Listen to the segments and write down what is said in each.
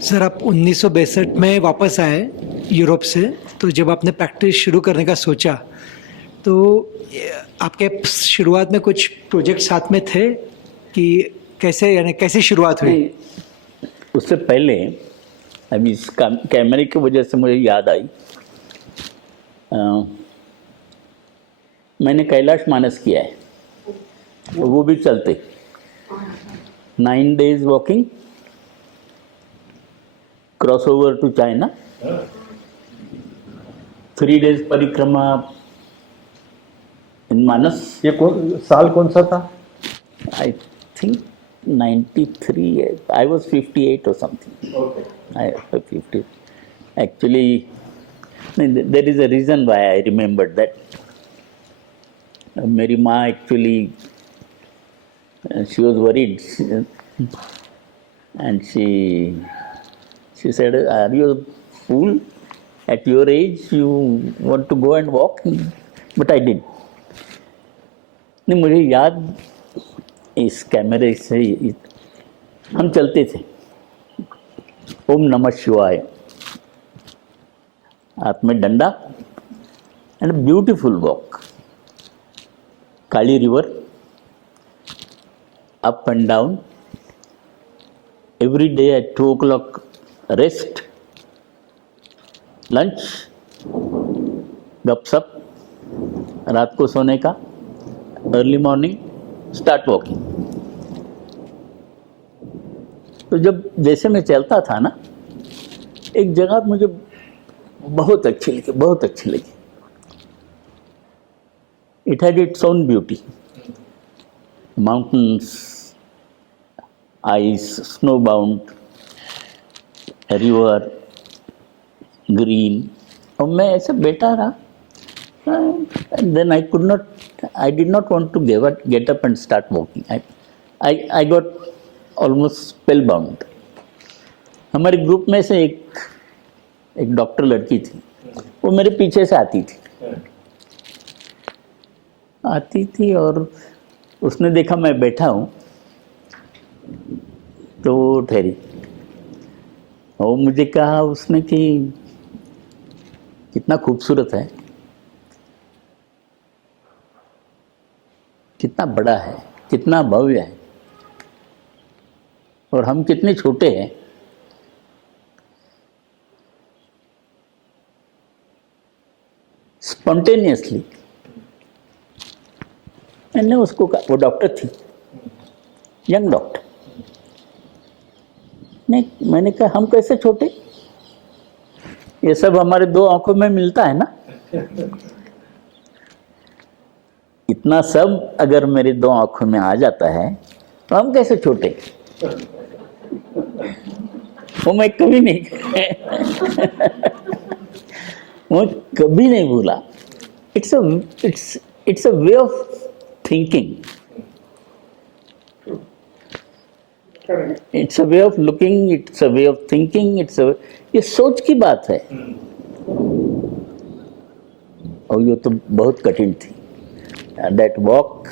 Sir आप 1962 में वापस आए यूरोप से, तो जब आपने प्रैक्टिस शुरू करने का सोचा तो आपके शुरुआत में कुछ प्रोजेक्ट साथ में थे कि कैसे, यानी कैसे शुरुआत हुई? नहीं, उससे पहले अभी इस कैमरे की वजह से मुझे याद आई, मैंने कैलाश मानस किया है, वो भी चलते 9 days walking, cross over to China, 3 days परिक्रमा इन मानस। ये साल कौन सा था? I think 93, I was 58 or something. Okay. I 50. Actually, there is a reason why I remembered that. मेरी माँ actually, she was worried, and she said, "Are you a fool? At your age, you want to go and walk?" But I did. नहीं, मुझे याद इस कैमरे से हम चलते थे, ओम नमः शिवाय, हाथ में डंडा, and beautiful walk, Kali river, up and down, every day at 2 o'clock rest, lunch, गपशप, रात को सोने का, अर्ली मॉर्निंग स्टार्ट वॉकिंग। तो जब जैसे मैं चलता था ना, एक जगह मुझे बहुत अच्छी लगी। It had its own beauty, mountains, ice, snow bound, river, green, और मैं ऐसे बैठा रहा, and then I did not want to get up and start walking. I got almost spellbound. हमारे ग्रुप में से एक डॉक्टर लड़की थी, वो मेरे पीछे से आती थी और उसने देखा मैं बैठा हूँ तो वो ठहरी, और मुझे कहा उसने कि कितना खूबसूरत है, कितना बड़ा है, कितना भव्य है, और हम कितने छोटे हैं। स्पॉन्टेनियसली मैंने उसको कहा, वो डॉक्टर थी, यंग डॉक्टर, नहीं, मैंने कहा हम कैसे छोटे, ये सब हमारे 2 आंखों में मिलता है ना, इतना सब अगर मेरी 2 आंखों में आ जाता है तो हम कैसे छोटे। वो मैं कभी नहीं वो कभी नहीं भूला। It's a way of thinking, it's a way of looking, it's a way of thinking, ये सोच की बात है, और ये तो बहुत कठिन थी। That walk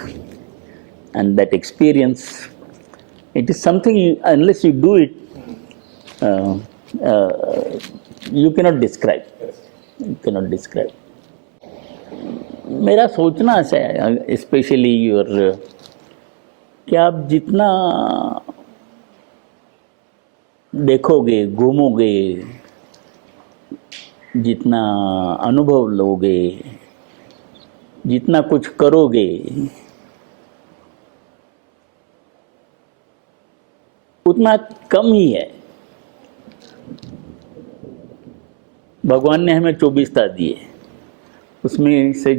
and that experience, it is something unless you do it, you cannot describe. You cannot describe. मेरा सोचना है, स्पेशली कि आप जितना देखोगे, घूमोगे, जितना अनुभव लोगे, जितना कुछ करोगे, उतना कम ही है। भगवान ने हमें 24 तास दिए, उसमें से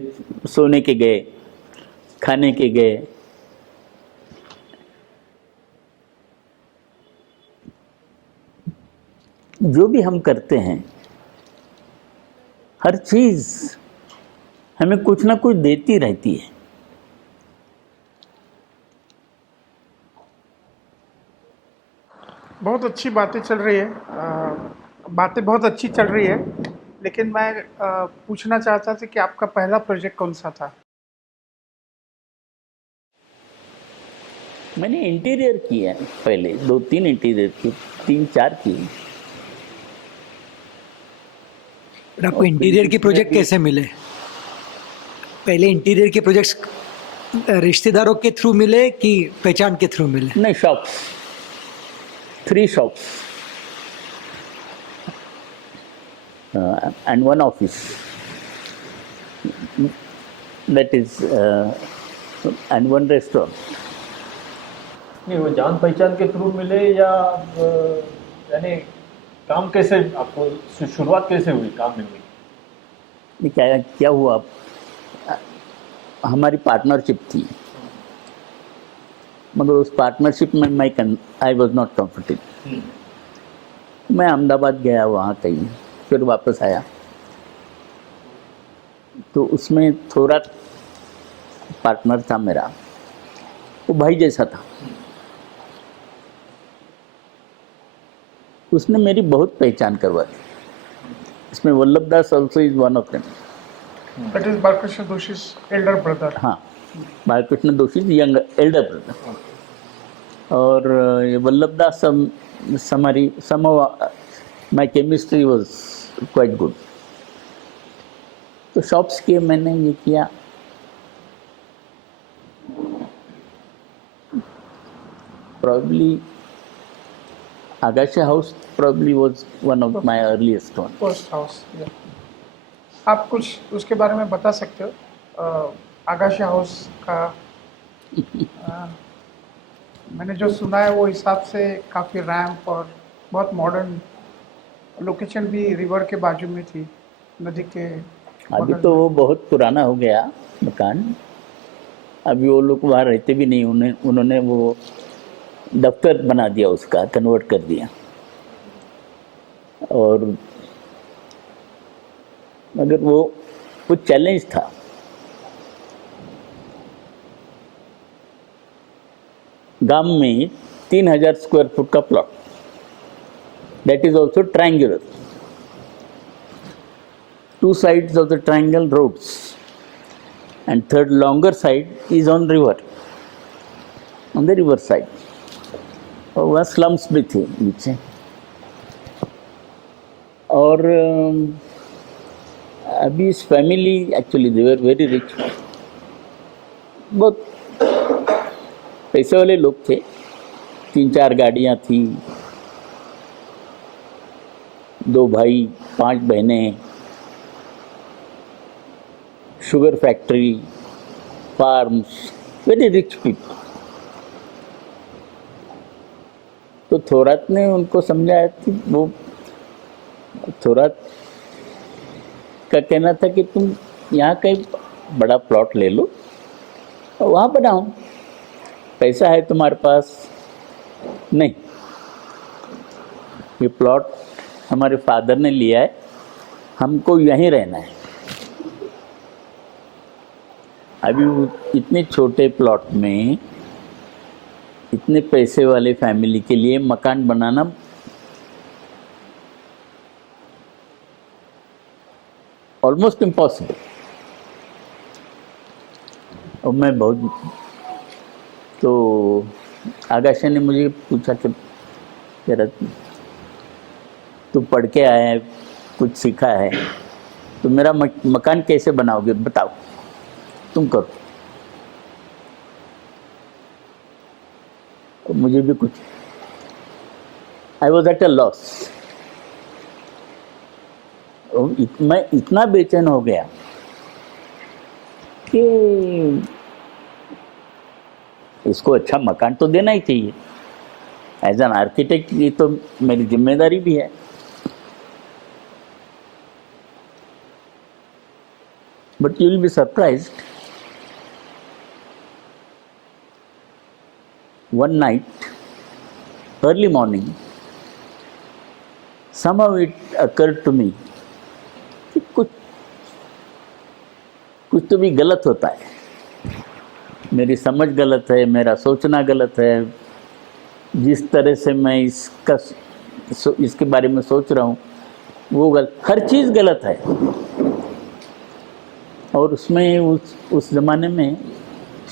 सोने के गए, खाने के गए, जो भी हम करते हैं, हर चीज हमें कुछ ना कुछ देती रहती है। बहुत अच्छी बातें चल रही है, बातें बहुत अच्छी चल रही है, लेकिन मैं पूछना चाहता था कि आपका पहला प्रोजेक्ट कौन सा था? मैंने इंटीरियर किया है पहले, 2-3 इंटीरियर की, 3-4 की, और आपको और इंटीरियर फिर के इसमें प्रोजेक्ट भी- कैसे मिले? पहले इंटीरियर के प्रोजेक्ट्स रिश्तेदारों के थ्रू मिले कि पहचान के थ्रू मिले? नहीं, shops, 3 shops and 1 office. That is, and 1 restaurant. नहीं, वो जान पहचान के थ्रू मिले या यानी काम कैसे आपको शुरुआत कैसे हुई काम में हुई? ये क्या क्या हुआ, हमारी पार्टनरशिप थी, मगर उस पार्टनरशिप में आई वॉज नॉट कंफर्टेबल। मैं अहमदाबाद गया, वहाँ कहीं, फिर वापस आया, तो उसमें थोड़ा पार्टनर था मेरा, वो भाई जैसा था। उसने मेरी बहुत पहचान करवा दी। इसमें Vallabh Das also is one of them. That is Balkrishna Doshi's elder brother. हाँ, बालकृष्ण दोषी यंग एल्डर ब्रदर। और ये वल्लभ दास हमारी माई केमिस्ट्री वॉज क्वाइट गुड। तो शॉप्स किए, मैंने ये किया। Probably Agasha House probably was one of my earliest one. First house. Yeah. आप कुछ उसके बारे में बता सकते हो? आगाशा हाउस का मैंने जो सुना है वो हिसाब से काफ़ी रैम्प और बहुत मॉडर्न, लोकेशन भी रिवर के बाजू में थी, नदी के अभी बगल तो में। वो बहुत पुराना हो गया मकान। अभी वो लोग वहाँ रहते भी नहीं, उन्होंने वो दफ्तर बना दिया, उसका कन्वर्ट कर दिया। और मगर वो कुछ चैलेंज था। गांव में 3000 स्क्वायर फुट का plot, that is also triangular, 2 sides of the triangle roads, and third longer side is on river, on the river side. और वहाँ स्लम्स भी थे नीचे। और अभी इस family actually they were very rich, बहुत पैसे वाले लोग थे। 3-4 गाड़ियाँ थी, 2 भाई, 5 बहनें, sugar factory, farms, very rich people. तो थोरात ने उनको समझाया कि वो, थोरात का कहना था कि तुम यहाँ कहीं बड़ा प्लॉट ले लो और वहाँ बनाओ, पैसा है तुम्हारे पास। नहीं, ये प्लॉट हमारे फादर ने लिया है, हमको यहीं रहना है। अभी इतने छोटे प्लॉट में इतने पैसे वाले फैमिली के लिए मकान बनाना ऑलमोस्ट इम्पॉसिबल। और मैं बहुत, तो आगाशा ने मुझे पूछा कि जरा तू पढ़ के आया है, कुछ सीखा है, तो मेरा मकान कैसे बनाओगे, बताओ, तुम करो। तो मुझे भी कुछ, I was at a loss. मैं इतना बेचैन हो गया कि इसको अच्छा मकान तो देना ही चाहिए। एज एन आर्किटेक्ट ये तो मेरी जिम्मेदारी भी है। But you will be surprised, one night, early morning, somehow it occurred to me कि कुछ तो भी गलत होता है। मेरी समझ गलत है, मेरा सोचना गलत है, जिस तरह से मैं इसके बारे में सोच रहा हूँ वो गलत, हर चीज़ गलत है। और उसमें उस ज़माने में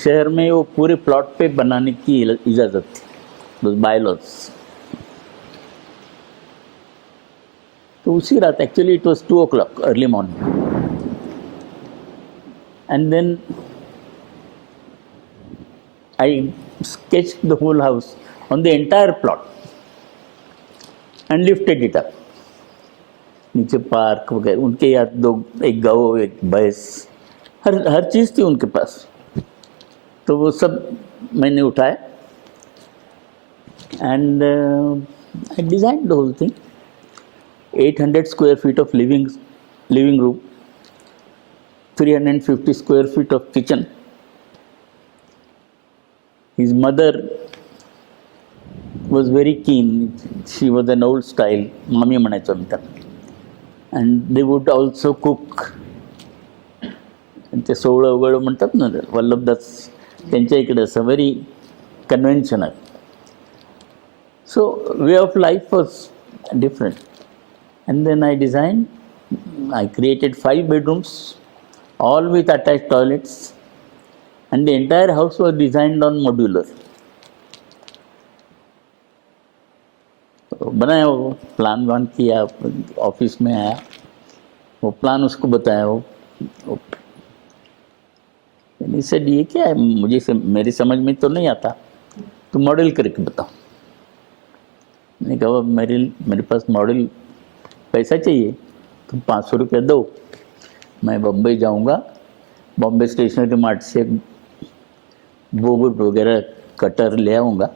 शहर में वो पूरे प्लॉट पे बनाने की इजाज़त थी, बायलॉज। तो उसी रात, actually it was 2 o'clock early morning, and then I sketched the whole house on the entire plot and lifted it up. नीचे पार्क वगैरह, उनके यहाँ एक गौ, एक भैंस, हर चीज़ थी उनके पास। तो वो सब मैंने उठाया and I design the whole thing. 800 square feet of living room, 350 square feet of kitchen. His mother was very keen. She was an old style, mami म्हणायचो आम्ही त्यांना. And they would also cook. ते सोवळं वगळं म्हणतात ना, वल्लभदास त्यांच्या इकडे असं very conventional. So way of life was different. And then I designed, I created 5 bedrooms, all with attached toilets, and the entire house was designed on modular. तो बनाया, वो plan वान किया, ऑफिस में आया, वो प्लान उसको बताया, वो सेड ये क्या है, मुझे मेरी समझ में तो नहीं आता, तो मॉडल करके बताओ। मैंने कहा मेरे पास मॉडल पैसा चाहिए, तुम 500 रुपया दो, मैं बम्बई जाऊंगा, बॉम्बे स्टेशनरी मार्ट से बोर्ड वगैरह कटर ले आऊँगा।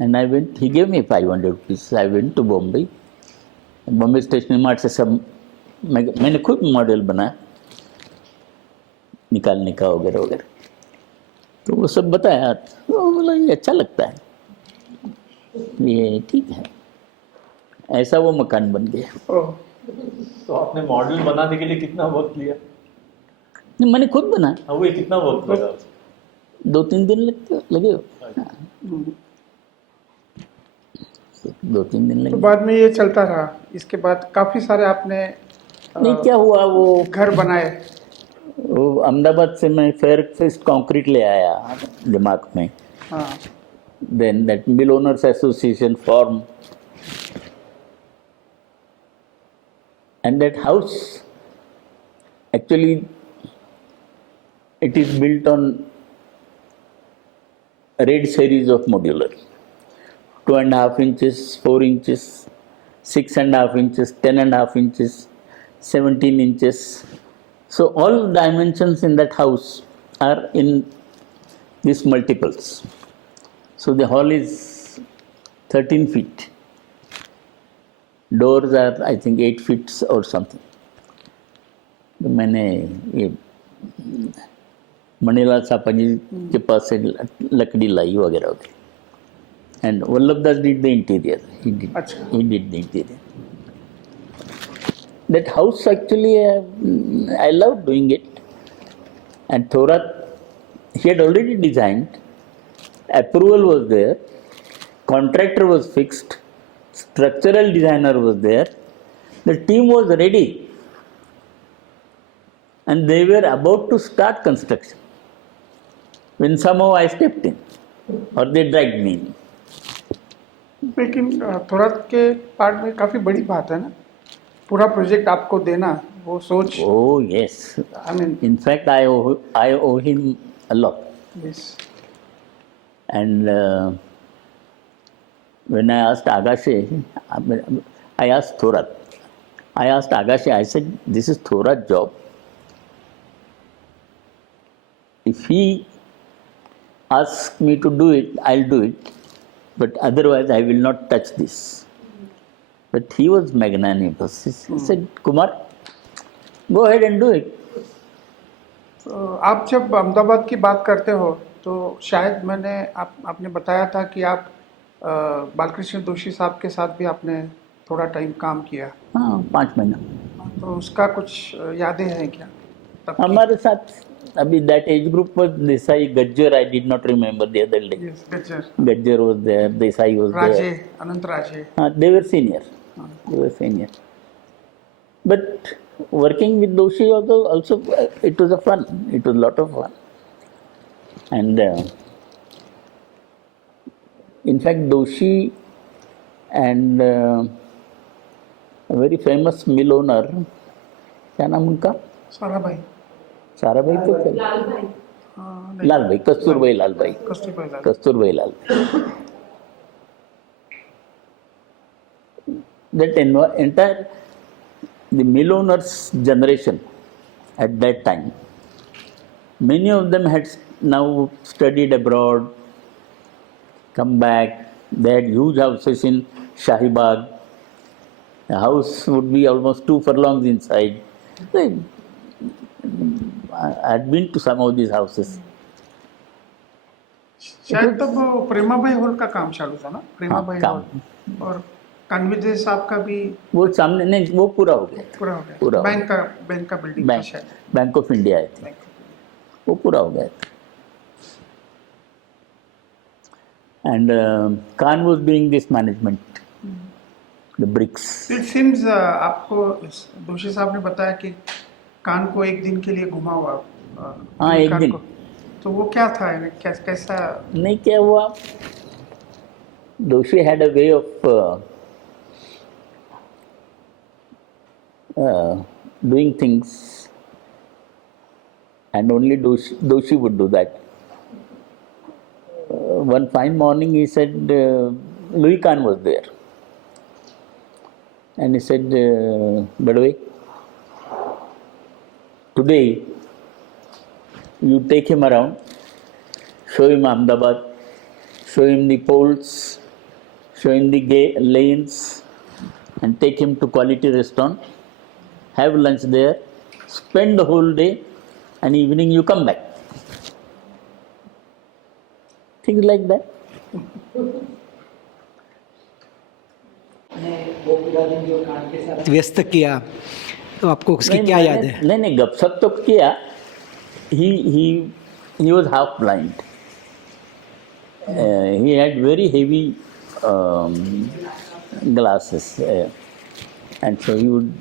And I went, he gave me 500 rupees. I went to Bombay, Bombay stationery mart से सब मैंने खुद मॉडल बनाया, निकालने का वगैरह वगैरह। तो वो सब बताया, तो बोला ये अच्छा लगता है, ये ठीक है। ऐसा वो मकान बन गया। तो आपने मॉडल बनाने के लिए कितना वक्त लिया? नहीं, मैंने खुद बनाया। हाँ, वो कितना वक्त लगा? 2-3 दिन लगे। 2-3 दिन लगे। तो बाद में ये चलता रहा, इसके बाद काफ़ी सारे आपने नहीं, क्या हुआ, वो घर बनाए। वो अहमदाबाद से मैं फेयर फिस्ट कंक्रीट ले आया दिमाग में। हाँ, then that mill owners association form, and that house actually it is built on a red series of modular, 2.5 inches, 4 inches, 6.5 inches, 10.5 inches, 17 inches. So all dimensions in that house are in these multiples. So the hall is 13 feet. Doors are, I think, 8 feet or something. तो मैंने ये मनीलाल सापा जी के पास से लकड़ी लाई वगैरह वगैरह। And Vallabhdas did the interior, he did the interior. That house actually, I loved doing it. And Thorat, he had already designed, approval was there, contractor was fixed, structural designer was there, the team was ready, and they were about to start construction when somehow I stepped in, or they dragged me in. लेकिन थोड़ा के part में काफ़ी बड़ी बात है ना, पूरा प्रोजेक्ट आपको देना, वो सोच। Oh yes, I mean, in fact I owe him a lot. yes. And when I asked Agashe, I asked Thorat, I said, this is Thorat's job. If he asks me to do it, I'll do it, but otherwise I will not touch this. But he was magnanimous. He said, Kumar, go ahead and do it. आप जब अहमदाबाद की बात करते हो तो शायद आपने बताया था कि आप बालकृष्ण दोषी साहब के साथ भी आपने थोड़ा टाइम काम किया। हाँ, 5 महीना। तो उसका कुछ यादें हैं क्या तब की? हमारे साथ अभी that age group was Desai, Gajjar, I did not remember the other day. Yes, Gajjar, Gajjar was there, Desai was Raje, there. Anant Raje. They were senior. They were senior. But working with Doshi also it was a fun. It was a lot of fun. And in fact, Doshi and very famous mill owner, क्या नाम उनका? सारा भाई। साराभाई तो क्या? हाँ, नहीं, लाल भाई, कस्तूरभाई लाल भाई, कस्तूरबाई लाल। कस्तूरभाई लाल. That entire the mill owners generation at that time, many of them had now studied abroad, come back. They had huge houses in Shahibag. The house would be almost 2 furlongs inside. I had been to some of these houses. शायद तब वो प्रेमाबाई hall का काम चालू था ना, प्रेमाबाई काम। Hall, और कानविजय साहब का भी वो सामने नहीं, वो पूरा हो गया. पूरा हो गया। पूरा हो बैंक का बिल्डिंग था बैंक शायद। बैंक ऑफ इंडिया है, बैंक। वो पूरा हो गया. And Khan was doing this management, the bricks. It seems आपको दोषी साहब ने बताया कि कान को एक दिन के लिए घुमा हुआ। हाँ, एक कान दिन। को। तो वो क्या था, कैसा? नहीं, क्या हुआ, दोषी had a way of doing things, and only doshi would do that. One fine morning he said, Louis Khan was there, and he said, Badwe, today you take him around, show him Ahmedabad, show him the poles, show him the lanes, and take him to quality restaurant, have lunch there, spend the whole day, and evening you come back. Things like that. व्यस्त किया, तो आपको उसकी क्या याद है? नहीं, गपशप तो किया. He was half blind. He had very heavy glasses, and so he would.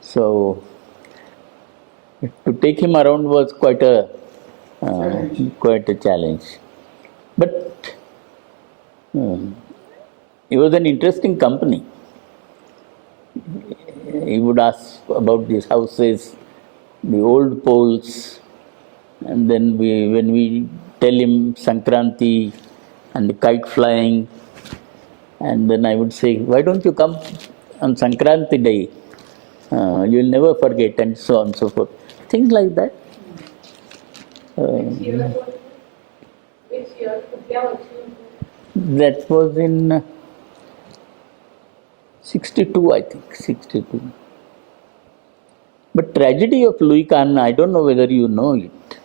So to take him around was quite a challenge. But it was an interesting company. He would ask about these houses, the old poles, and then when we tell him Sankranti and the kite flying, and then I would say, why don't you come on Sankranti day? You'll never forget, and so on and so forth. Things like that. Which year? That was in 62, I think, 62. But tragedy of Louis Khan, I don't know whether you know it.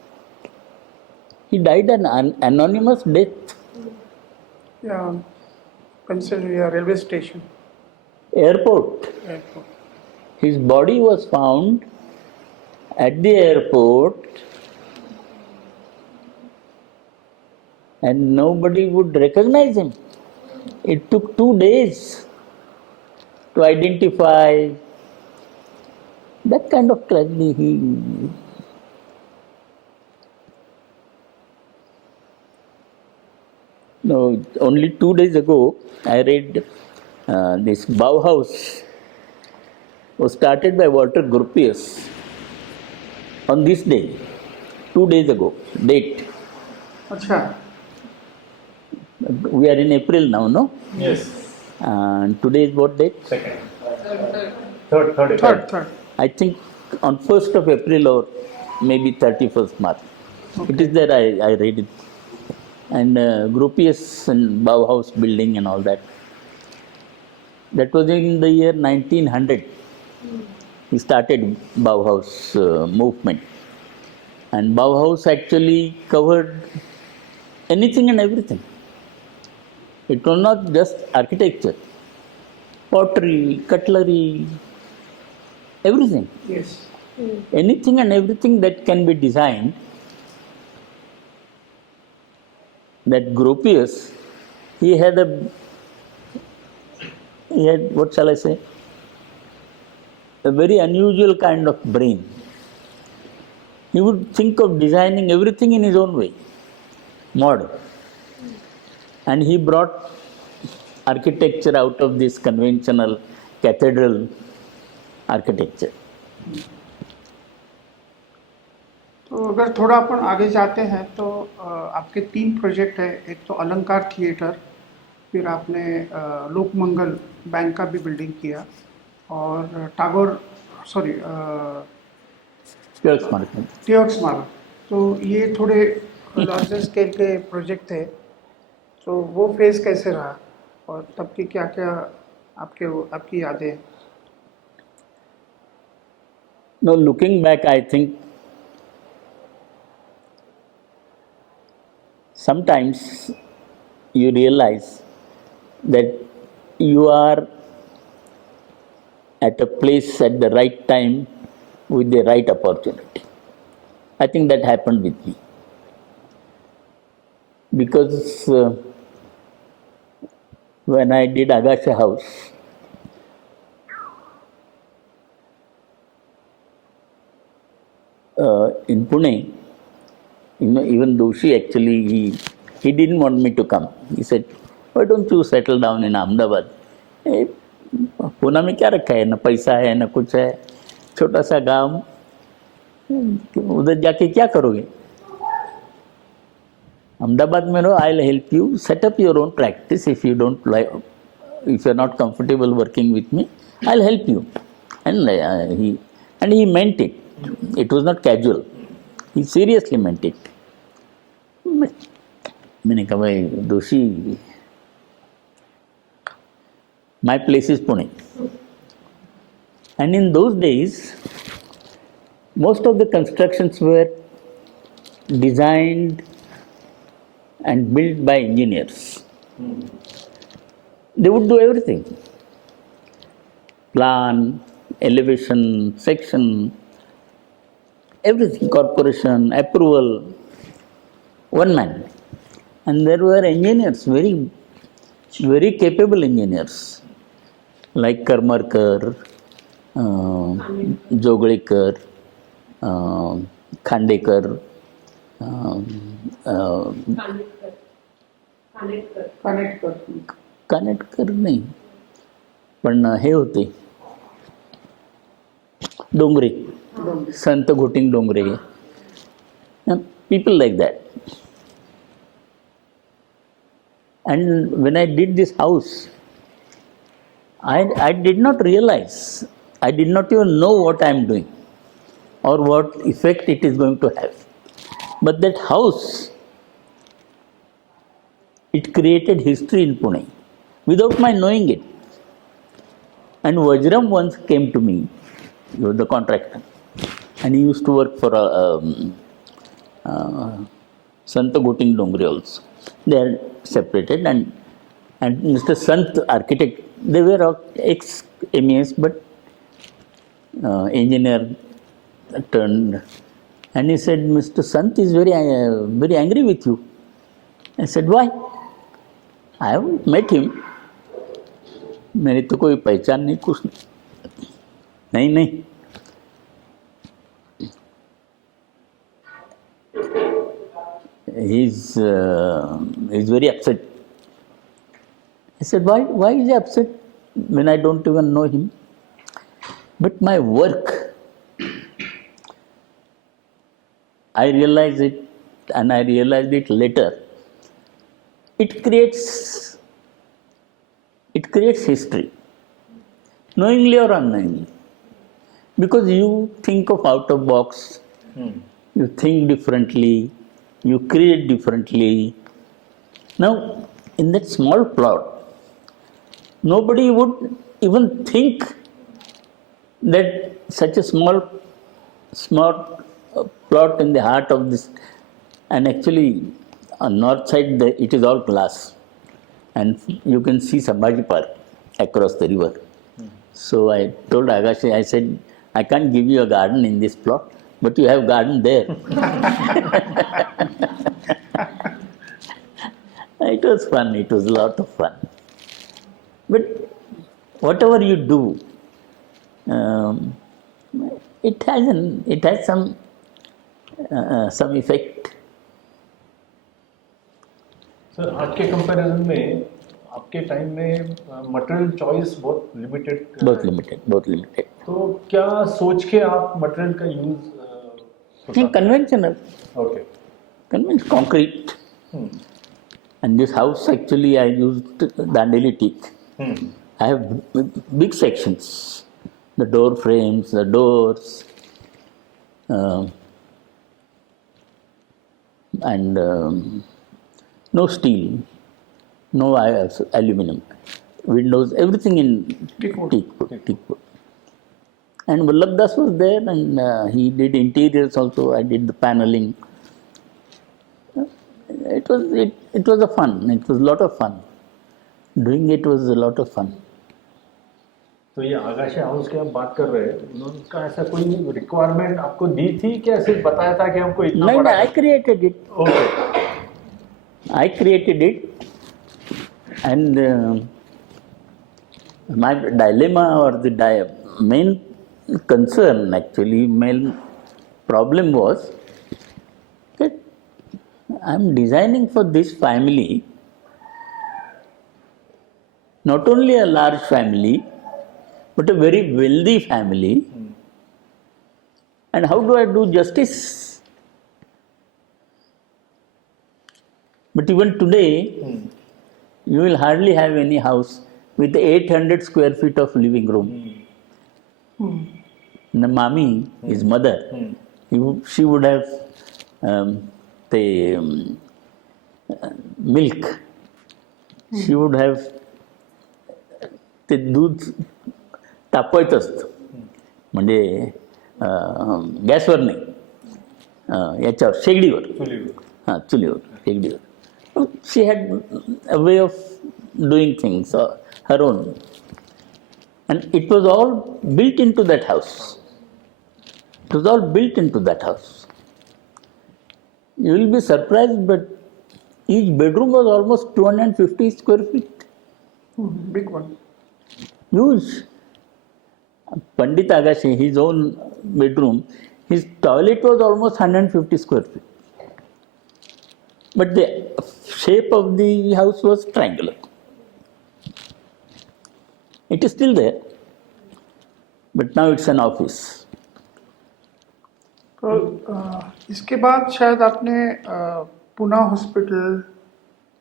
He died an anonymous death. Yeah, consider railway station. Airport. His body was found at the airport, and nobody would recognize him. It took 2 days to identify. That kind of tragedy. No, only 2 days ago, I read this Bauhaus was started by Walter Gropius on this day, 2 days ago, date. अच्छा, We are in April now, no? Yes. And today is what date? Second. Third. third. I think on 1st of April or maybe 31st March. It is there, I read it. And Gropius and Bauhaus building and all that. That was in the year 1900. He started Bauhaus movement. And Bauhaus actually covered anything and everything. It was not just architecture, pottery, cutlery, everything. Yes. Anything and everything that can be designed. That Gropius, he had what shall I say, a very unusual kind of brain. He would think of designing everything in his own way, modern. And he brought architecture out of this conventional cathedral architecture. तो अगर थोड़ा अपन आगे जाते हैं तो आपके 3 project है, एक तो अलंकार थिएटर, फिर आपने लोकमंगल बैंक का भी बिल्डिंग किया, और टागोर सॉरी तिलक स्मारक। तो ये थोड़े लार्जर स्केल के प्रोजेक्ट थे, तो वो फेज कैसे रहा और तब की क्या क्या आपकी यादें? No, looking back, I think sometimes you realize that you are at a place at the right time with the right opportunity. I think that happened with me. Because when I did Agasha House, in Pune, even Doshi actually, he didn't want me to come. He said, why don't you settle down in Ahmedabad? Pune में क्या रखा है, न पैसा है न कुछ है, छोटा सा गांव, उधर जाके क्या करोगे? Ahmedabad में रहो, I'll help you set up your own practice. If you don't like, if you're not comfortable working with me, I'll help you. And he meant it. It was not casual. He seriously meant it. मैंने कहा भाई दोषी, my place is Pune. And in those days, most of the constructions were designed and built by engineers. They would do everything. Plan, elevation, section, everything, corporation, approval, one man. And there were engineers, very, very capable engineers, like Karmarkar, Joglekar, Khandekar, Kanetkar नाही, पण हे होते डोंगरे, संत घोटिंग Dongre, people like that. And when I did this house, I did not realize, I did not even know what I am doing or what effect it is going to have. But that house, it created history in Pune without my knowing it. And Vajram once came to me, he was the contractor, and he used to work for Santa Goting Dongre also. They are separated, and Mr. Sant architect, they were ex-MES, but engineer turned. And he said, Mr. Sant is very angry with you. I said, why? I haven't met him. मेरी तो कोई पहचान नहीं, कुछ नहीं. He's very upset. I said, why is he upset when I don't even know him? But my work, I realized it, and I realized it later. It creates history, knowingly or unknowingly, because you think of out of box, you think differently, you create differently. Now, in that small plot, nobody would even think that such a small plot in the heart of this, and actually on north side it is all glass, and you can see Sambhaji Park across the river. So I told Agashi, I said, I can't give you a garden in this plot, but you have garden there. It was fun, it was a lot of fun. But whatever you do, it has some effect. Sir आज के comparison में आप आपके time में material choice बहुत limited बहुत limited, बहुत limited. तो क्या सोच के आप मटेरियल का यूज नहीं, conventional, okay conventional concrete. And this house actually I used Dandeli teak. I have big sections, the door frames, the doors, and no steel, no aluminum, windows, everything in teak wood. And Vallabhdas was there, and he did interiors also. I did the paneling. It was a fun. It was a lot of fun. Doing it was a lot of fun. तो ये Agashe house की आप बात कर रहे हैं, उनका ऐसा कोई रिक्वायरमेंट आपको दी थी क्या, सिर्फ बताया था कि हमको इतना No, बड़ा I created it. Okay I created it, and my dilemma or the main concern, actually, main problem was that I'm designing for this family, not only a large family, but a very wealthy family. And how do I do justice? But even today, you will hardly have any house with 800 square feet of living room. The mommy, his mother, she would have the milk. She would have ते दूध तापवायचं असतं, म्हणजे गॅसवर नाही, याच्यावर शेगडीवर, हां चुलीवर, शेगडीवर. She had a way of doing things her own, and it was all built into that house. It was all built into that house. You will be surprised, but each bedroom was almost 250 square feet. Big one. Huge. Pandit Agassi, his own bedroom, his toilet was almost 150 square feet. But the shape of the house was triangular. It is still there, but now it's an office. तो इसके बाद शायद आपने Pune hospital,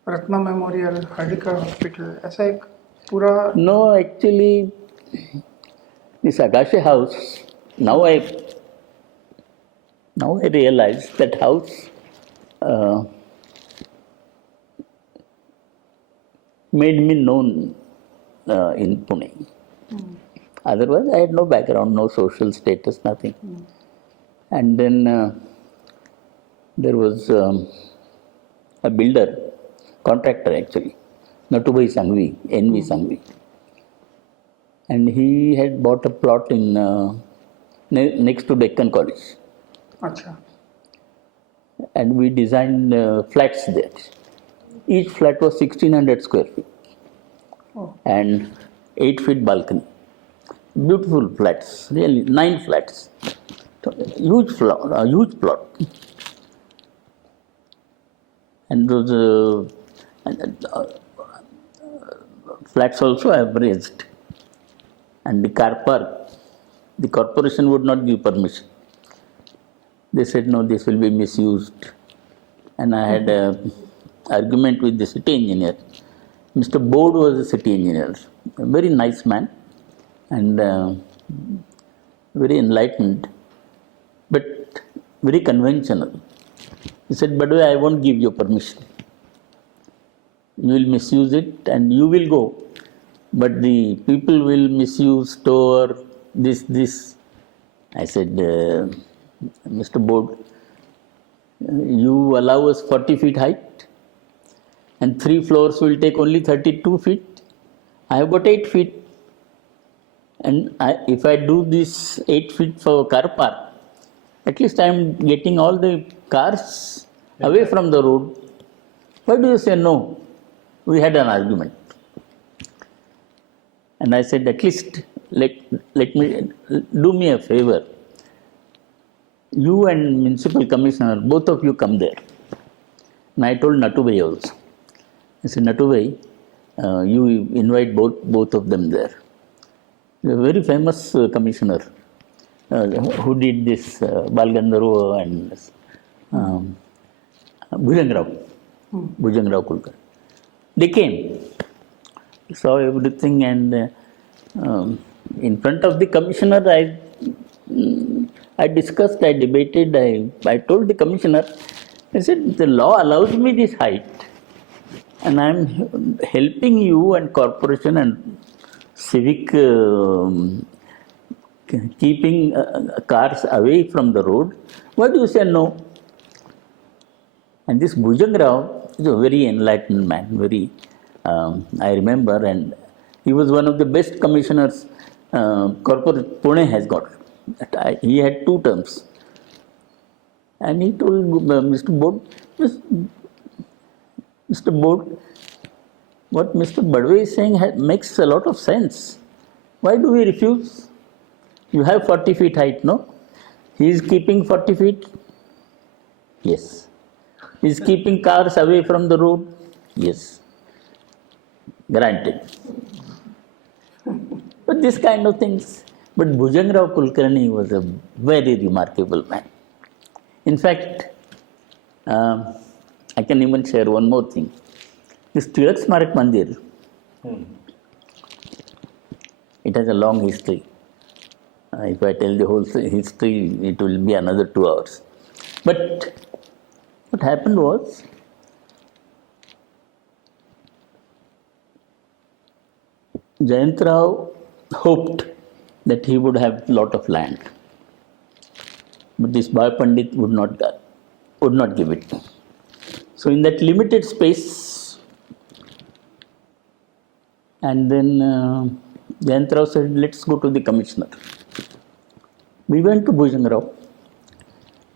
Ratna memorial, Hardikar hospital, ऐसा एक पूरा. No, actually, this Agassi house, now I realize that house made me known in Pune. Otherwise, I had no background, no social status, nothing. And then there was a builder, contractor actually, Natubhai Sangvi, N.V. Sangvi. And he had bought a plot in next to Deccan College. अच्छा. And we designed flats there. Each flat was 1600 square feet. Oh. And 8 feet balcony. Beautiful flats, really 9 flats. So, huge plot. And those flats also I have raised. And the car park, the corporation would not give permission. They said, no, this will be misused. And I had an argument with the city engineer. Mr. Bode was the city engineer, a very nice man and very enlightened, but very conventional. He said, Badwe, I won't give you permission. You will misuse it and you will go, but the people will misuse, store, this. I said, Mr. Bode, you allow us 40 feet height and 3 floors will take only 32 feet. I have got 8 feet. And if I do this 8 feet for car park, at least I am getting all the cars away from the road. Why do you say no? We had an argument. And I said, at least do me a favor. You and municipal commissioner, both of you come there. And I told Natubhai also. I said, Natubhai, you invite both of them there. A very famous commissioner who did this Balgandharva and Bhujangrao Kulkarni. They came, saw everything, and in front of the commissioner, I discussed, I debated, I told the commissioner, I said, the law allows me this height, and I am helping you and corporation and civic keeping cars away from the road. Why do you say no? And this Bhujangrao is a very enlightened man, very, I remember, and he was one of the best commissioners corporate Pune has got. He had 2 terms. And he told Mr. Bod, Mr. Bod, what Mr. Badwe is saying makes a lot of sense. Why do we refuse? You have 40 feet height, no? He is keeping 40 feet? Yes. He is keeping cars away from the road? Yes. Granted. But this kind of things. But Bhujangrao Kulkarni was a very remarkable man. In fact, I can even share one more thing. This Tilak Smarak Mandir, it has a long history. If I tell the whole history, it will be another 2 hours. But what happened was, Jayantrao hoped that he would have a lot of land. But this Bhai Pandit would not give it. So in that limited space, and then Jayantrao said, let's go to the commissioner. We went to Bhujangrao.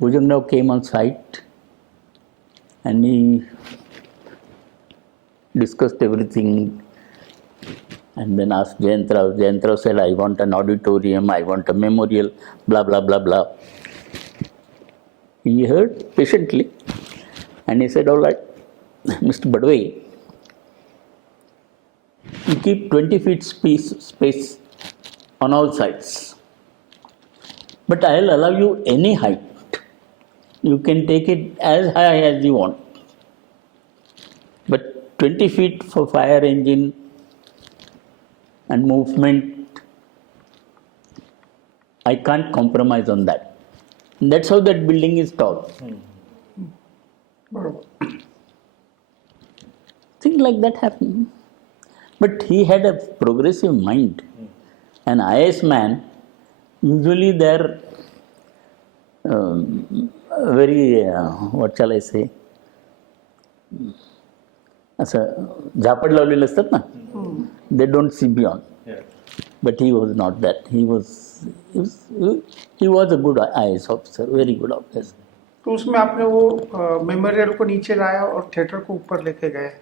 Bhujangrao came on site and he discussed everything and then asked Jayantrao. Jayantrao said, I want an auditorium, I want a memorial, blah, blah, blah, blah. He heard patiently and he said, all right, Mr. Badwe, you keep 20 feet space on all sides. But I'll allow you any height. You can take it as high as you want. But 20 feet for fire engine and movement, I can't compromise on that. And that's how that building is tall. Things like that happen. But he had a progressive mind. An IS man, usually they're very, what shall I say, झापड लावलेले असतात ना, they don't see beyond. But he was not that. He was a good IS officer, very good officer. तो उसमें आपने वो memorial को नीचे लाया और थिएटर को ऊपर लेके गए.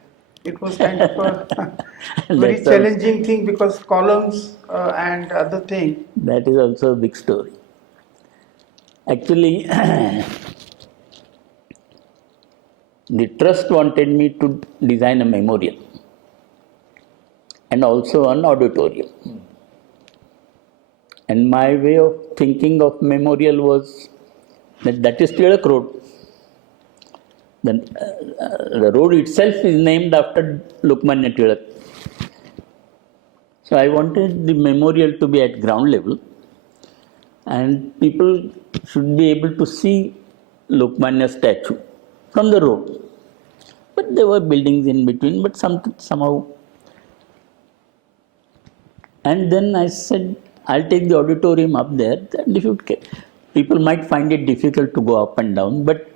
It was kind of a very challenging thing because columns and other thing. That is also a big story. Actually, the trust wanted me to design a memorial and also an auditorium. And my way of thinking of memorial was that is Tilak Road. The road itself is named after Lokmanya Tilak. So I wanted the memorial to be at ground level and people should be able to see Lokmanya statue from the road. But there were buildings in between, but somehow. And then I said, I'll take the auditorium up there. People might find it difficult to go up and down, but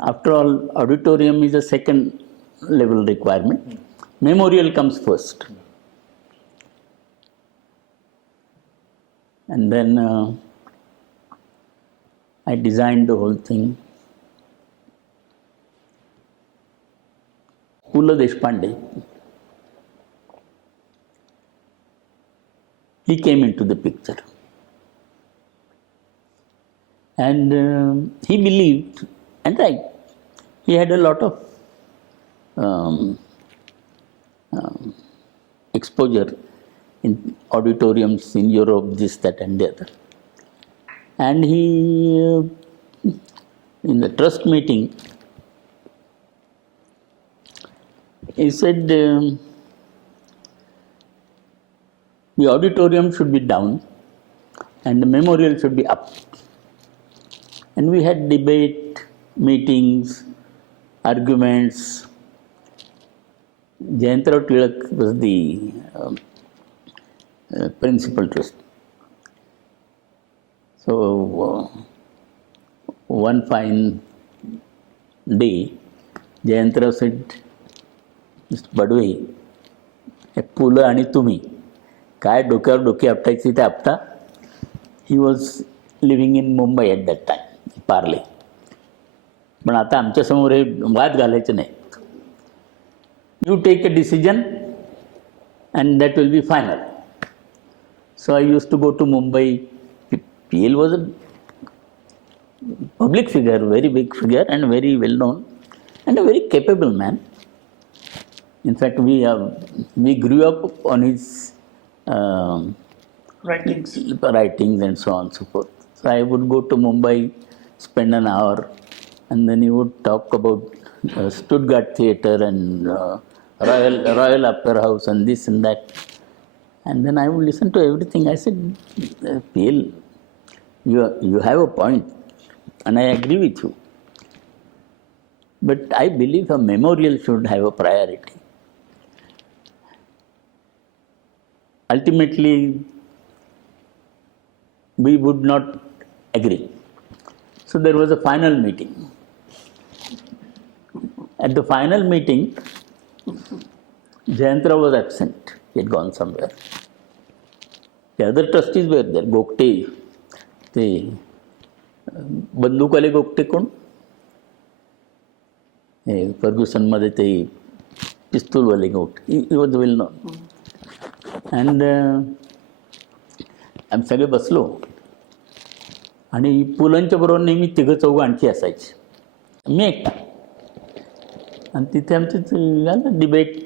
after all, auditorium is a second level requirement. Memorial comes first. And then I designed the whole thing. Pula Deshpande, he came into the picture. And he believed, and right, he had a lot of exposure in auditoriums in Europe, this, that, and the other. And he, in the trust meeting, he said the auditorium should be down and the memorial should be up. And we had debate, meetings, arguments. Jayantrao Tilak was the principal trustee. So one fine day, Jayantrao said, Mr. Badwe, हे पुलं आणि तुम्ही काय डोक्यावर डोके आपटायची ते आपटा. He was living in Mumbai at that time, Parle. पण आता आमच्यासमोर हे वाद घालायचे नाहीत. You take a decision and that will be final. So I use to go to Mumbai. PL was a public figure, very big figure and very well known and a very capable man. In fact, we grew up on his writings and so on and so forth. So I would go to Mumbai, spend an hour, and then he would talk about Stuttgart Theatre and Royal Opera House and this and that. And then I would listen to everything. I said, PL, you have a point, and I agree with you. But I believe a memorial should have a priority. Ultimately, we would not agree. So there was a final meeting. At the final meeting, Jayantrao was absent. He had gone somewhere. The other trustees were there. Gokte, ते बंदूकवाले गोगटे कोण, हे फर्ग्युसनमध्ये ते पिस्तूलवाले Gogate, he was well known. And आम्ही सगळे बसलो आणि पुलांच्या बरोबर नेहमी तिघं चौघं आणखी असायचे, मी एकटा. आणि तिथे आमचं झालं डिबेट.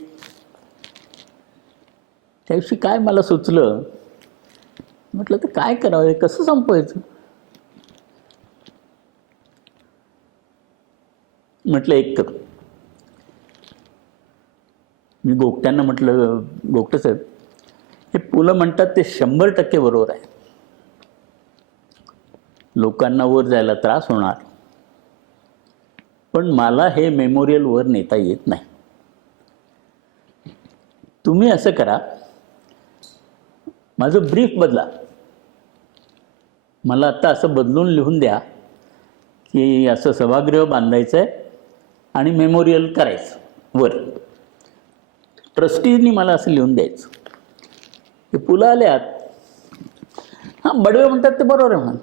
त्या दिवशी काय मला सुचलं, म्हटलं तर काय करावं, कसं संपवायचं. म्हटलं एक करू. मी गोगट्यांना म्हटलं, गोगटे साहेब, हे पुलं म्हणतात ते 100% बरोबर आहे. लोकांना वर जायला त्रास होणार, पण मला हे मेमोरियल वर नेता येत नाही. तुम्ही असं करा, माझं ब्रीफ बदला. मला आता असं बदलून लिहून द्या की असं सभागृह बांधायचं आहे आणि मेमोरियल करायचं वर. ट्रस्टीजनी मला असं लिहून द्यायचं. ते पुलं आले आत. हां, बडवे म्हणतात ते बरोबर आहे म्हणून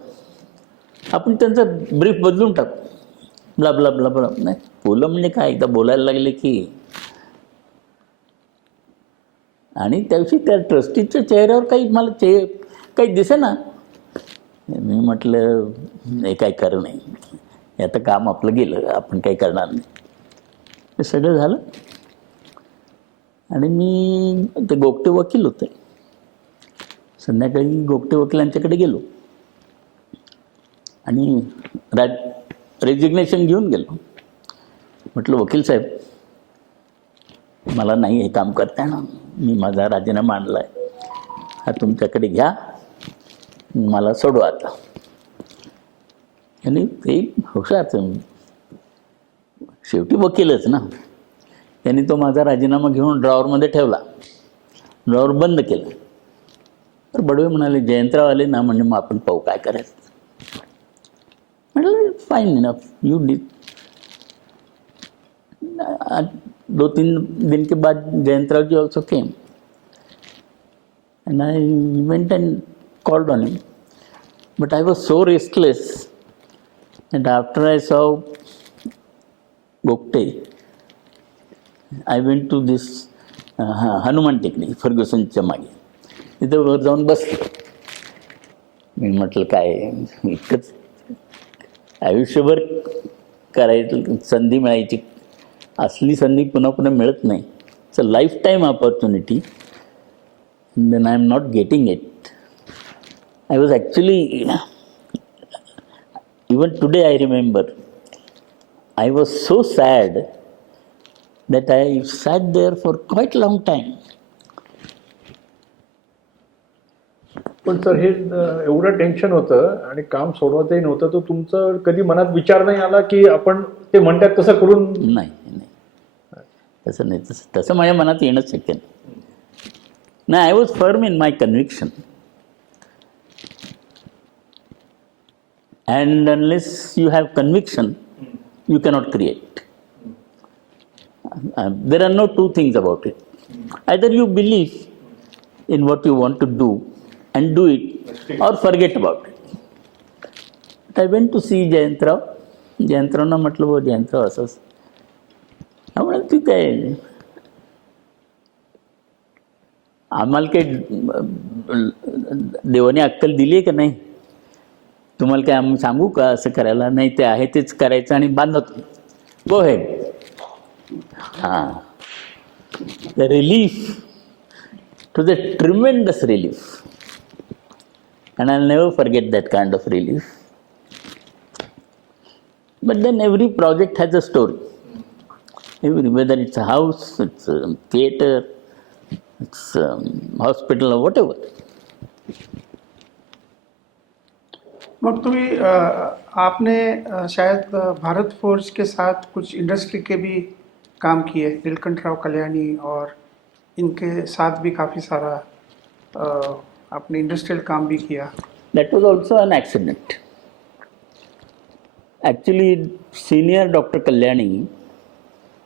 आपण त्यांचं ब्रीफ बदलून टाकू. ब्ला ब्ला ब्ला ब्ला. नाही, पुलं म्हणजे काय, एकदा बोलायला लागले की. आणि त्याविषयी त्या ट्रस्टीच्या चेहऱ्यावर मला काही दिसे ना. मी म्हटलं हे काय खरं नाही, हे आता काम आपलं गेलं, आपण काही करणार नाही. हे सगळं झालं आणि मी ते गोगटे वकील होते. संध्याकाळी गोगटे वकिलांच्याकडे गेलो आणि रेजिग्नेशन घेऊन गेलो. म्हटलं, वकील साहेब, मला नाही हे काम करता येणार, मी माझा राजीनामा आणला आहे, हा तुमच्याकडे घ्या, मला सोडवा आता. आणि ते हुशारच, शेवटी वकीलच ना. त्यांनी तो माझा राजीनामा घेऊन ड्रॉवरमध्ये ठेवला, ड्रॉवर बंद केलं. तर बडवे म्हणाले, जयंतराव आले ना म्हणजे मग आपण पाहू काय करायचं. म्हटलं, फाईन इनफ, यू डिड. 2-3 दिन के बाद जयंतराव जी also came and I went and called on him, but I was so restless and after I saw Gokte I went to this Hanuman टेकडी फर्ग्युसनच्या मागे. तिथे वर जाऊन बसलो. मी म्हटलं, काय इतकंच आयुष्यभर करायचं, संधी मिळायची, असली संधी पुन्हा पुन्हा मिळत नाही. It's a life time opportunity and then I am not getting it. I was actually, even today I remember, I was so sad that I sat there for quite a long time. पण sir हे एवढं tension होतं आणि काम सोडवायचंही नव्हतं, तर तुमचं कधी मनात विचार नाही आला की आपण ते म्हणतात तसं करून? नाही नाही, तसं नाही, तसं माझ्या मनात येणंच शक्य नाही. नाही, I was firm in my conviction. And unless you have conviction, you cannot create. There are no two things about it. Either you believe in what you want to do and do it, or forget about it. But I went to see Jayantrao. जयंतरावना म्हटलं, बो जयंतराव असंच. म्हणून तू काय, आम्हाला काही देवाने अक्कल दिली आहे का नाही? तुम्हाला काय आम्ही सांगू का असं करायला? नाही, ते आहे तेच करायचं आणि बांधत गो हेड. हां, the relief, to the tremendous relief, and I'll never forget that kind of relief. But then every project has a story. Whether it's a house, it's a theater, it's a hospital or whatever. मग तुम्ही आपने शायद Bharat forge के साथ कुछ industry के भी काम किए, नीलकंठ राव कल्याणी, और इनके साथ भी काफ़ी सारा आपने इंडस्ट्रियल काम भी किया. That was also an accident. Actually, senior Dr. Kalyani,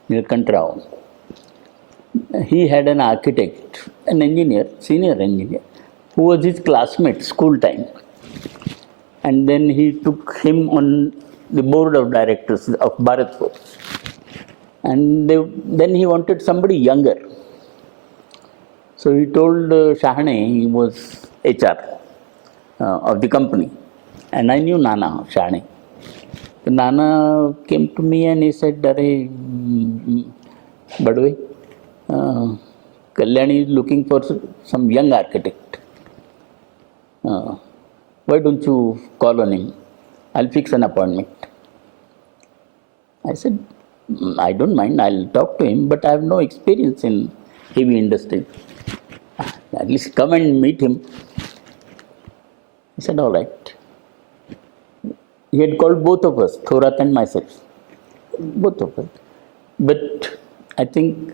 Nilkant Rao, he had an architect, an engineer, senior engineer, who was his classmate school time. And then he took him on the board of directors of Bharat Forge. And then he wanted somebody younger. So he told Shahane, he was HR of the company. And I knew Nana Shahane. So Nana came to me and he said, Badwe, Kalyani is looking for some young architect. Why don't you call on him? I'll fix an appointment. I said, I don't mind, I'll talk to him, but I have no experience in heavy industry. At least come and meet him. He said, all right. He had called both of us, Thorat and myself. Both of us. But I think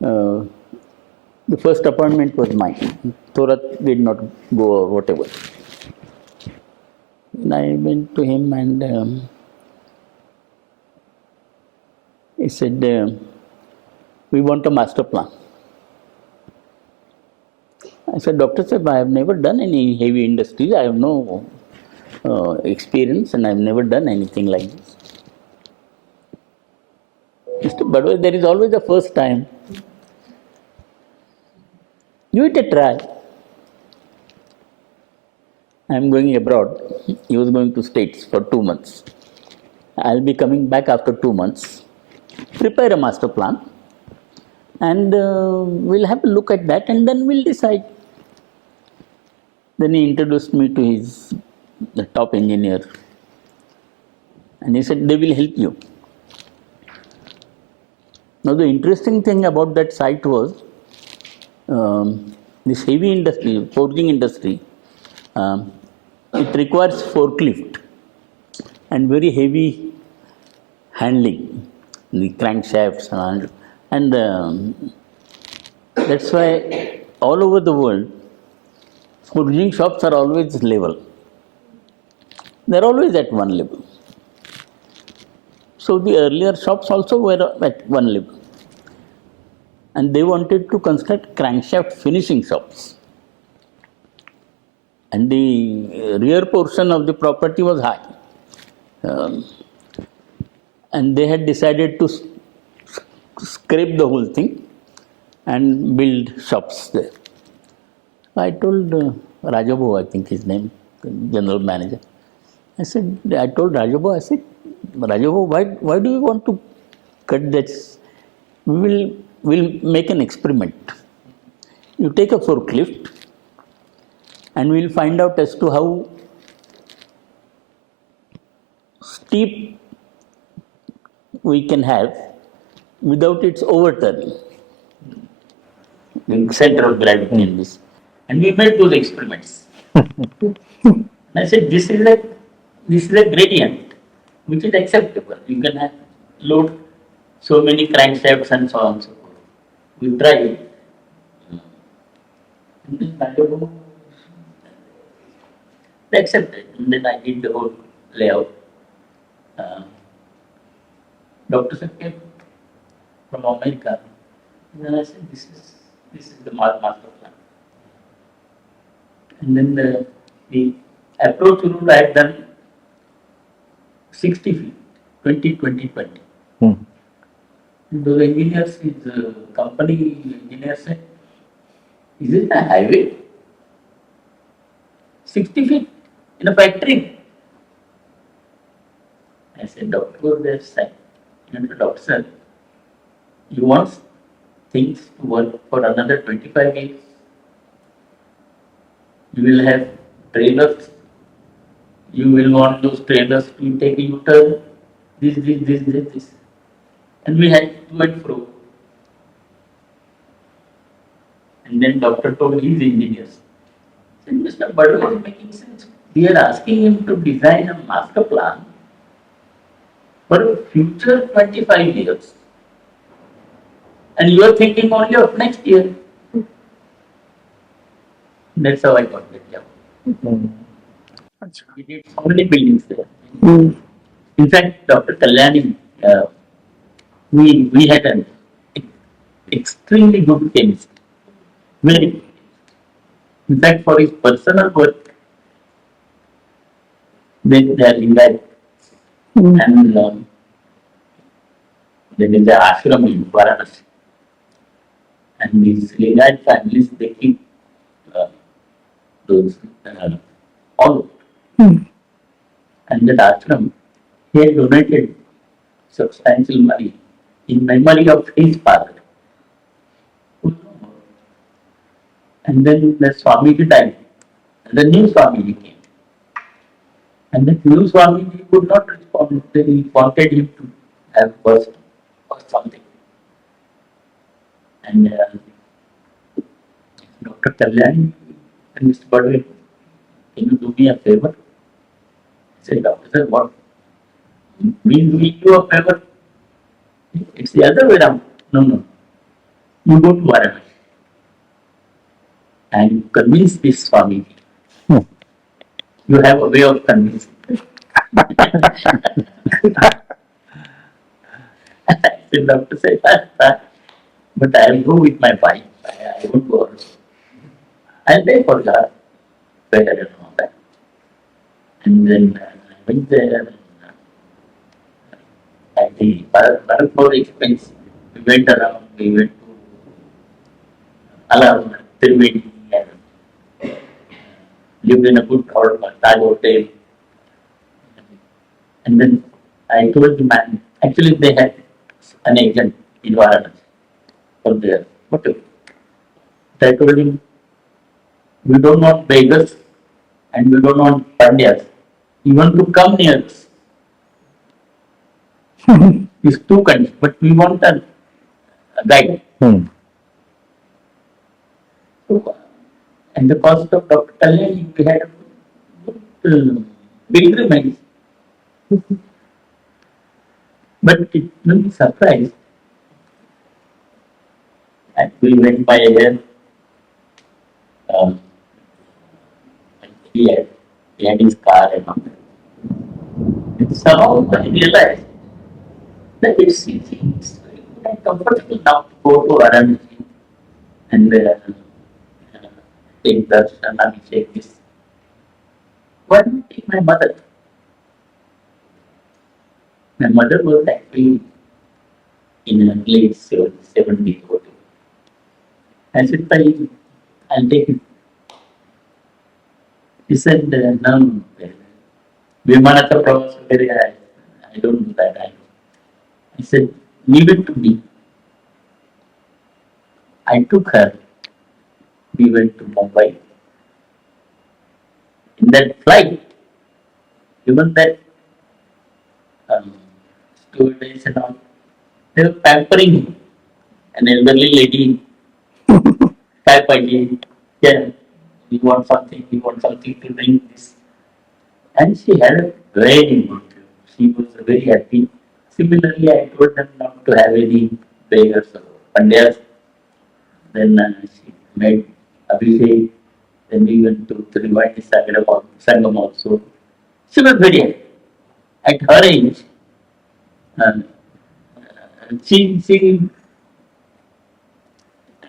the first appointment was mine. Thorat did not go or whatever. And I went to him and he said, we want a master plan. I said, Doctor Sahib, I have never done any heavy industries. I have no experience and I have never done anything like this. Mr. Badwe, there is always a first time. Give it a try. I am going abroad. He was going to States for 2 months. I will be coming back after 2 months. Prepare a master plan and we'll have a look at that and then we'll decide. Then he introduced me to the top engineer and he said, they will help you. Now the interesting thing about that site was this heavy industry, forging industry, it requires forklift and very heavy handling, the crankshafts and that's why all over the world forging shops are always level. They are always at one level. So the earlier shops also were at one level. And they wanted to construct crankshaft finishing shops. And the rear portion of the property was high. And they had decided to scrape the whole thing and build shops there. I told Rajabu, I think his name, the general manager. I told Rajabu, Rajabu, why do you want to cut this? We'll make an experiment. You take a forklift and we'll find out as to how steep we can have without its overturning. The center of gravity in this. And we made those experiments. And I said, this is a gradient which is acceptable. You can have load so many crankshafts and so on and so forth. We tried it. And then I don't know, they accepted. And then I did the whole layout. Uh, Dr. Sir came from America. And then I said, this is the master plan. And then the approach route I had done 60 feet, 20, 20, 20. And those engineers, his company engineer said, is it a highway? 60 feet in a factory? I said, Doctor, there's said, Doctor, sir, you want things to work for another 25 years? You will have trailers. You will want those trailers to take a U-turn. This. And we had to and fro. And then doctor told his engineers, said, Mr. Badwe is making sense. We are asking him to design a master plan for future 25 years. And you are thinking only of next year. That's how I got that job. We did so many buildings there. In fact, Dr. Kalyani, we had an extremely good chemist. Very good. In fact, for his personal work, they are invited. And there is an ashram in Varanasi. And these Lingayat families, they keep those all. And that ashram, he had donated substantial money in memory of his father. And then the Swamiji died. And the new Swamiji came. And the new Swamiji could not respond. He wanted him to have burst or something. And Dr. Kalyani and Mr. Badwe, can you do me a favor? I said, Doctor, sir, what? We'll do you a favor. It's the other way around. No. You go to Varanasi and convince this Swamiji. You have a way of convincing. I said, Doctor said, but I'll go with my wife. I won't go also. I'll pay for the fare and all that. And then I went there. At the Bharat for expense, we went around. We went to allaboutarchitecture, Trivedi, and lived in a good Taj hotel. And then I told the man, actually they had an agent in Varanasi from there. But I told him, we don't want beggars and we don't want pandyas. You want to come near us. It's two countries, but we want a guide. So, and the cost of Dr. Kalyani, we had a good pilgrimage. But it will be surprised. And we went by air. He had his car and all that. And somehow I realized that it's easy, it's very good and comfortable now to go to Varanasi and take darshan, abhishek, this. Why don't I take my mother? My mother was actually in a late 70s. I said, I'll take it. He said, no, Vimanata Pravas, I don't do that. I said, leave it to me. I took her we went to Mumbai. In that flight, even that um, stewardess and all, they were pampering him. An elderly lady, type ID, yeah, we want something, we want something to drink this. And she had a very good view. She was very happy. Similarly, I told them not to have any beggars or pandeyas. Then she made Abhishek. Then we went to Trivani Sangam also. She was very happy. At her age, uh, she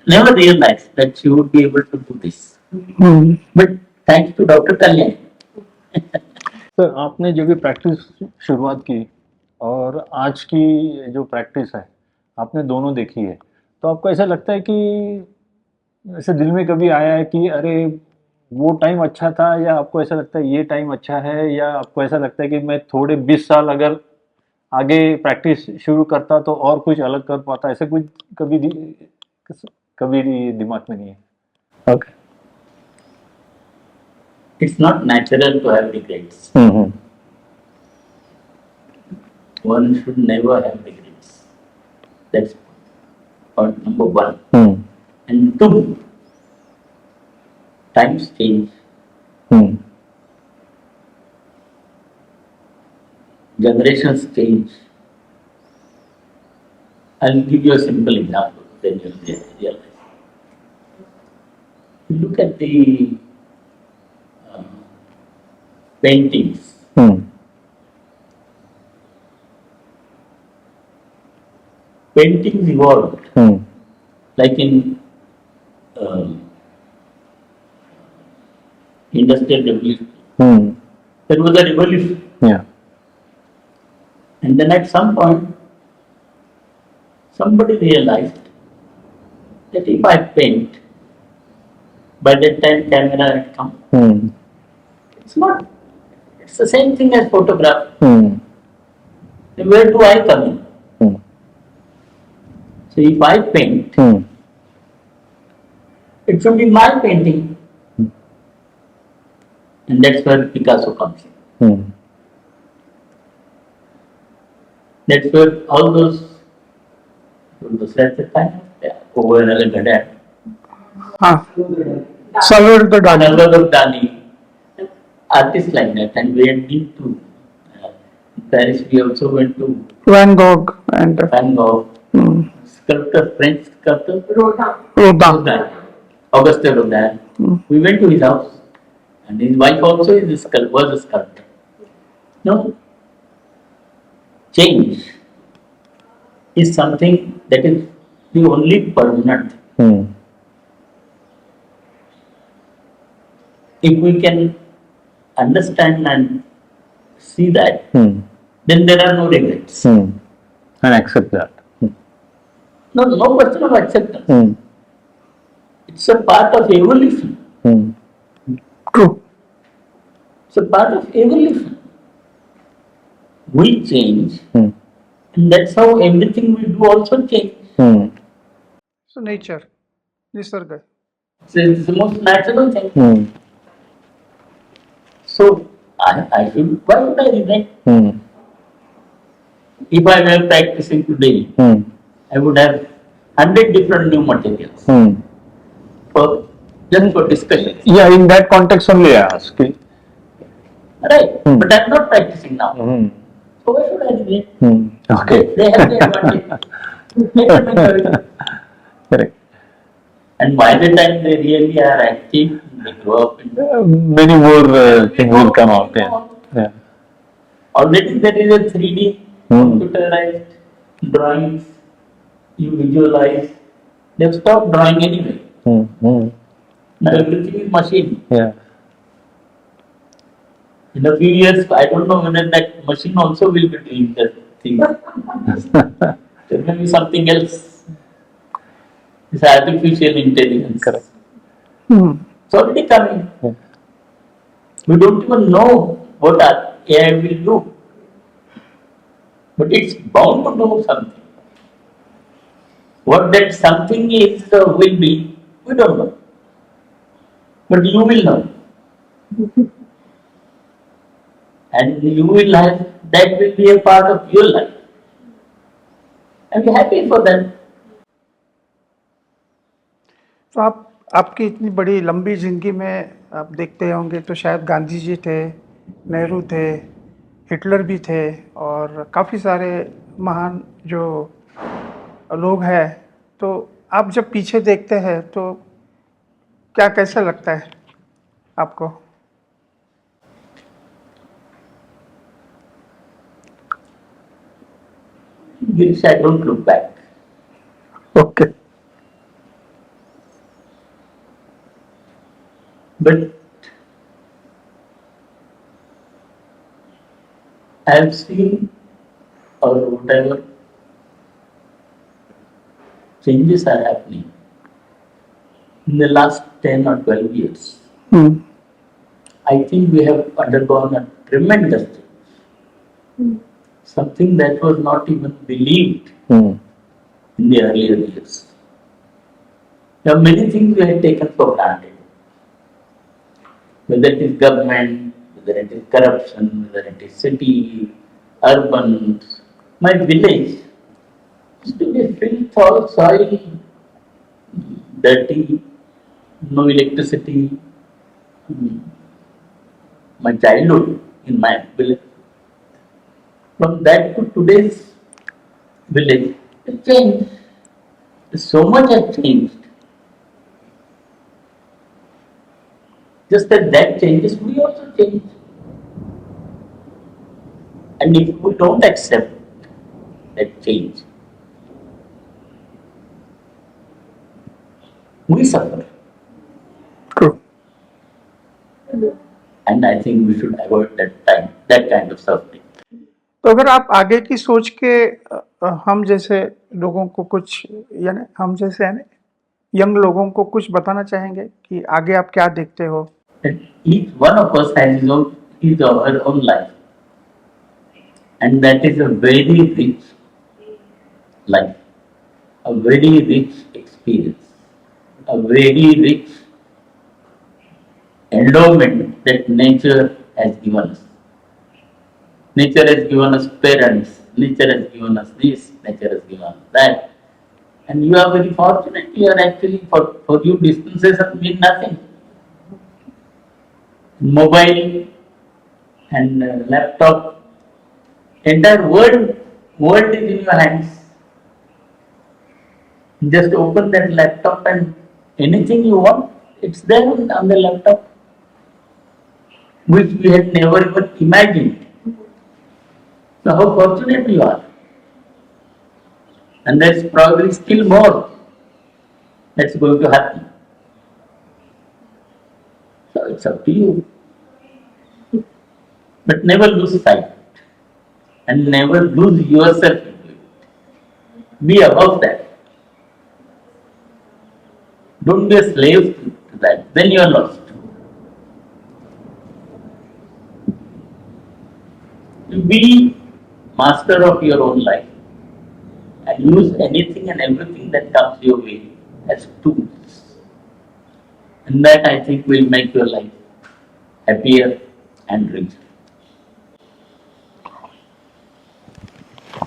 never realized that she would be able to do this. But thanks to Dr. Kalyan. Sir आपने जो भी practice शुरुआत की और आज की जो practice है आपने दोनों देखी है तो आपको ऐसा लगता है कि ऐसे दिल में कभी आया है कि अरे वो टाइम अच्छा था या आपको ऐसा लगता है ये टाइम अच्छा है या आपको ऐसा लगता है कि मैं थोड़े 20 साल अगर आगे प्रैक्टिस शुरू करता तो और कुछ अलग कर पाता ऐसा कुछ कभी दिमाग में नहीं है Okay. It's not natural to have regrets. One should never have regrets. That's point number one. And two, times change. Generations change. I'll give you a simple example, then you'll realize. You look at the paintings. Paintings evolved, like in industrial revolution. There was a revolution. Yeah. And then at some point, somebody realized that if I paint, by that time camera had come. It's the same thing as photograph. Then where do I come in? So if I paint, it should be my painting. And that's where Picasso comes in. That's where all those over Salvador Dali, artists like that, and we had been to Paris. We also went to Van Gogh and Van Gogh, sculptor, French sculptor, Rodin. Auguste Rodin. We went to his house, and his wife also was a sculptor. No, change is something that is the only permanent thing. If we can understand and see that, then there are no regrets. And accept that. No question of acceptance. It's a part of evolution. True. It's a part of evolution. We change, and that's how everything we do also change. So nature, Nisarga. So it's the most natural thing. So why would I regret? If I were practicing today, I would have 100 different new materials just for discussion. Yeah, in that context only I ask. Right, but I'm not practicing now. So why should I regret? Okay. They have the advantage. Correct. And by the time they really are active, they grow up. Many more things will come out. Yeah. Already there is a 3D computerized drawings. You visualize. They've stopped drawing anyway. Now everything is machine. Yeah. In a few years, I don't know whether that machine also will be doing that thing. There may be something else. It's artificial intelligence. Correct. It's already coming. We don't even know what AI will do. But it's bound to do something. What that something is will be, we don't know. but you will know. And you will have, that will be a part of your life. And be happy for that. तो आप आपकी इतनी बड़ी लंबी ज़िंदगी में आप देखते होंगे तो शायद गांधी जी थे, नेहरू थे, हिटलर भी थे और काफ़ी सारे महान जो लोग हैं। तो आप जब पीछे देखते हैं तो क्या कैसा लगता है आपको? Which I don't look back. Okay. But I have seen, or whatever changes are happening in the last 10 or 12 years. I think we have undergone a tremendous change. Something that was not even believed in the earlier years. There are many things we had taken for granted. Whether it is government, whether it is corruption, whether it is city, urban. My village used to be filth, soil, dirty, no electricity. My childhood in my village. From that to today's village, it changed. So much has changed. Just that that changes, we also change. And if we don't accept that change, we suffer. True. And I think we should avoid that kind of suffering. तो अगर आप आगे की सोच के हम जैसे लोगों को कुछ यानी हम जैसे है यंग लोगों को कुछ बताना चाहेंगे कि आगे आप क्या देखते हो? That each one of us has his or her own life. And that is a very rich life, a very rich experience, a very rich endowment that nature has given us. Nature has given us parents, nature has given us this, nature has given us that. And you are very fortunate, you are actually, for you distances mean nothing. Mobile and laptop, entire world is in your hands. Just open that laptop and anything you want, it's there on the laptop, which we had never even imagined. So how fortunate you are. And there's probably still more that's going to happen. So it's up to you. But never lose sight and never lose yourself into it. Be above that. Don't be a slave to that. Then you are lost. Be master of your own life and use anything and everything that comes your way as tools. And that I think will make your life happier and richer.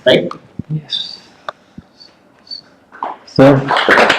Right? Yes. Sir